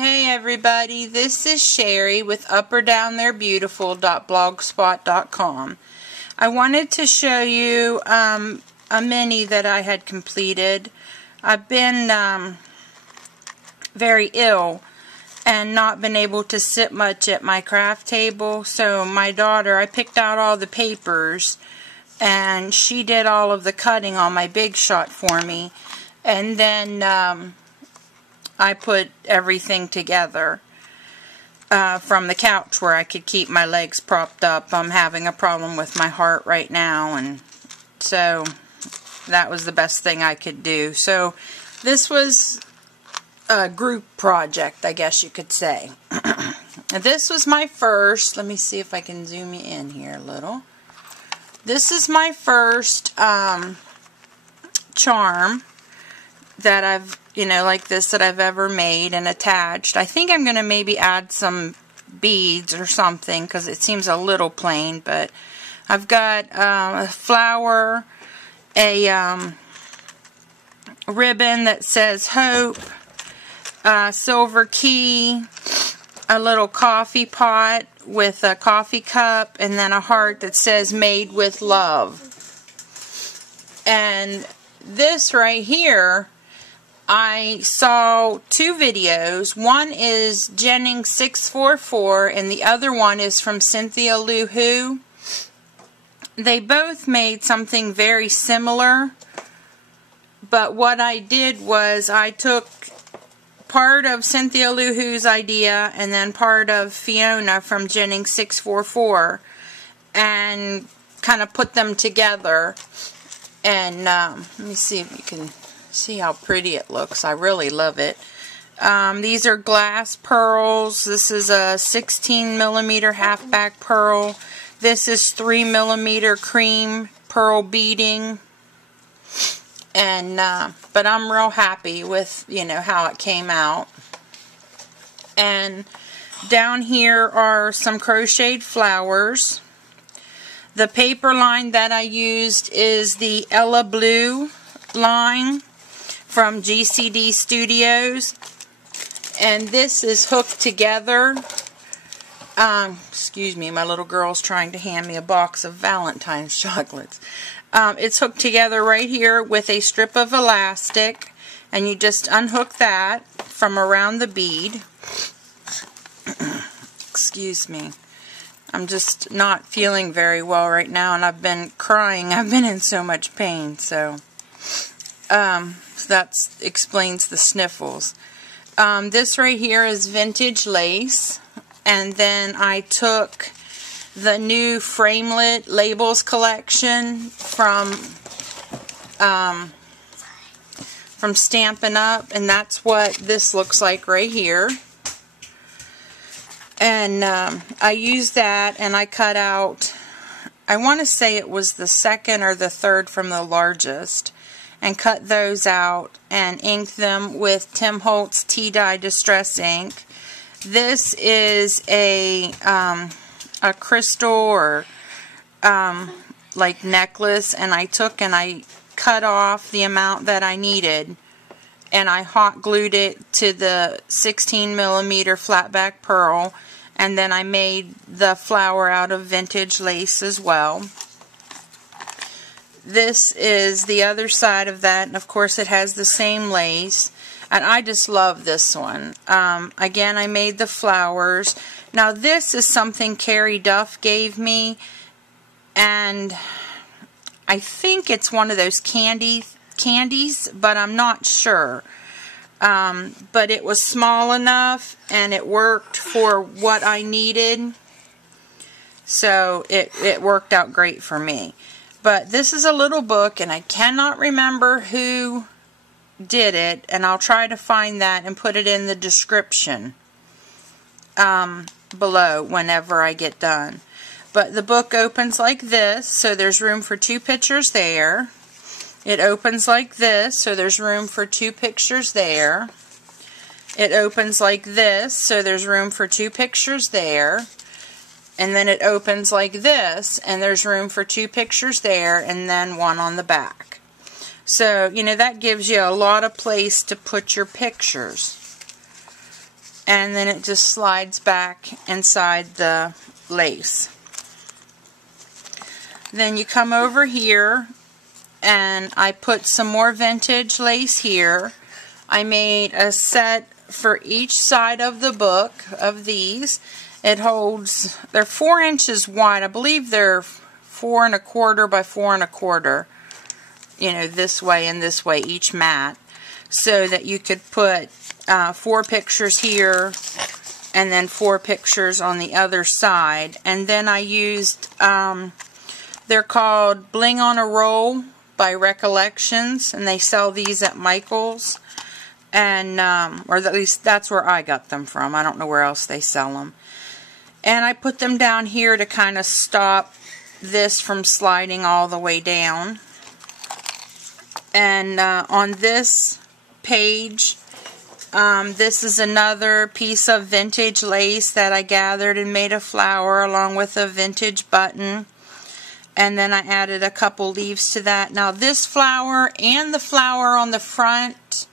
Hey everybody, this is Sherry with UpOrDownThereBeautiful.blogspot.com. I wanted to show you a mini that I had completed. I've been very ill and not been able to sit much at my craft table, so my daughter, I picked out all the papers and she did all of the cutting on my Big Shot for me, and then I put everything together from the couch where I could keep my legs propped up. I'm having a problem with my heart right now, and so that was the best thing I could do. So this was a group project, I guess you could say. This was my first, let me see if I can zoom you in here a little. This is my first charm that I've, like this, that I've ever made and attached. I think I'm going to maybe add some beads or something because it seems a little plain, but I've got a flower, a ribbon that says hope, a silver key, a little coffee pot with a coffee cup, and then a heart that says made with love. And this right here, I saw two videos. One is Jennings 644 and the other one is from Cynthia Lou Who. They both made something very similar, but what I did was I took part of Cynthia Lou Who's idea and then part of Fiona from Jennings 644 and kind of put them together. And let me see if you can see how pretty it looks. I really love it. These are glass pearls. This is a 16mm halfback pearl. This is 3mm cream pearl beading. And but I'm real happy with how it came out. And down here are some crocheted flowers. The paper line that I used is the Ella Blue line from GCD Studios, and this is hooked together. Excuse me, my little girl's trying to hand me a box of Valentine's chocolates. It's hooked together right here with a strip of elastic, and you just unhook that from around the bead. Excuse me. I'm just not feeling very well right now, and I've been crying. I've been in so much pain, so that explains the sniffles. This right here is vintage lace, and then I took the new Framelit Labels collection from Stampin' Up, and that's what this looks like right here. And I used that, and I cut out, I want to say it was the second or the third from the largest, and cut those out and inked them with Tim Holtz Tea Dye Distress ink. This is a crystal or like necklace, and I took and I cut off the amount that I needed, and I hot glued it to the 16mm flatback pearl, and then I made the flower out of vintage lace as well. This is the other side of that, and of course it has the same lace, and I just love this one. Again, I made the flowers. Now this is something Carrie Duff gave me, and I think it's one of those candies, but I'm not sure. But it was small enough and it worked for what I needed, so it worked out great for me. But this is a little book, and I cannot remember who did it, and I'll try to find that and put it in the description below whenever I get done. But the book opens like this, so there's room for 2 pictures there. It opens like this, so there's room for 2 pictures there. It opens like this, so there's room for 2 pictures there. And then it opens like this, and there's room for 2 pictures there, and then one on the back. So, that gives you a lot of place to put your pictures. and then it just slides back inside the lace. Then you come over here, and I put some more vintage lace here. I made a set for each side of the book of these. It holds, they're 4 inches wide. I believe they're 4 1/4 by 4 1/4. You know, this way and this way, each mat. So that you could put 4 pictures here and then 4 pictures on the other side. And then I used, they're called Bling on a Roll by Recollections, and they sell these at Michael's. And or at least that's where I got them from. I don't know where else they sell them. And I put them down here to kind of stop this from sliding all the way down. And on this page, this is another piece of vintage lace that I gathered and made a flower along with a vintage button. And then I added a couple leaves to that. Now this flower and the flower on the front,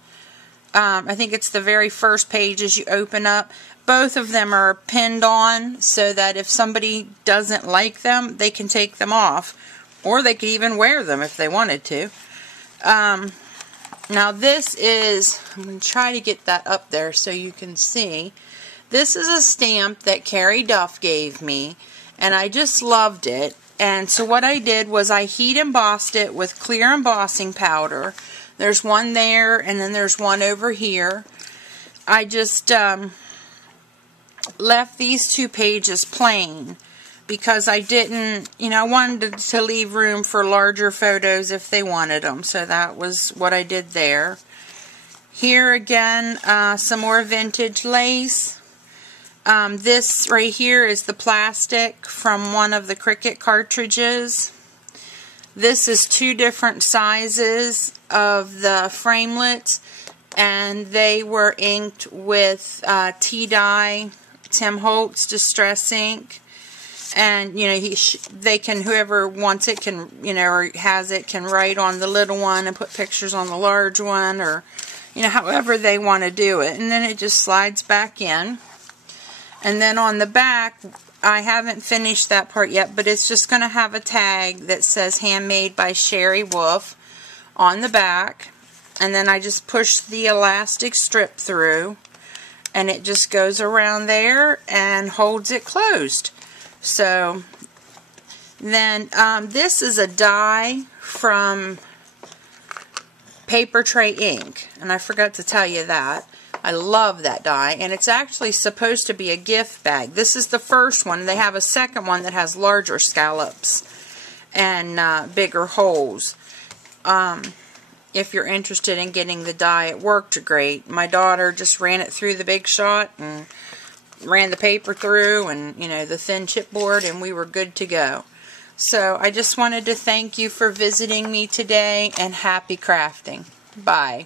I think it's the very first page as you open up, both of them are pinned on so that if somebody doesn't like them, they can take them off. Or they could even wear them if they wanted to. Now this is, I'm going to try to get that up there so you can see. This is a stamp that Carrie Duff gave me, and I just loved it. And so what I did was I heat embossed it with clear embossing powder. There's one there, and then there's one over here. I just left these 2 pages plain because I didn't, you know, I wanted to leave room for larger photos if they wanted them. So that was what I did there. Here again, some more vintage lace. This right here is the plastic from one of the Cricut cartridges. This is 2 different sizes of the framelits, and they were inked with T-dye, Tim Holtz Distress ink. And, you know, they can, whoever wants it can, you know, or has it can write on the little one and put pictures on the large one, or, you know, however they want to do it. And then it just slides back in. And then on the back, I haven't finished that part yet, but it's just going to have a tag that says Handmade by Sherry Wolf on the back. And then I just push the elastic strip through, and it just goes around there and holds it closed. So then this is a die from Paper Tray Ink, and I forgot to tell you that. I love that die, and it's actually supposed to be a gift bag. This is the first one. They have a second one that has larger scallops and bigger holes. If you're interested in getting the die, it worked great. My daughter just ran it through the Big Shot and ran the paper through and, you know, the thin chipboard, and we were good to go. So I just wanted to thank you for visiting me today, and happy crafting. Bye.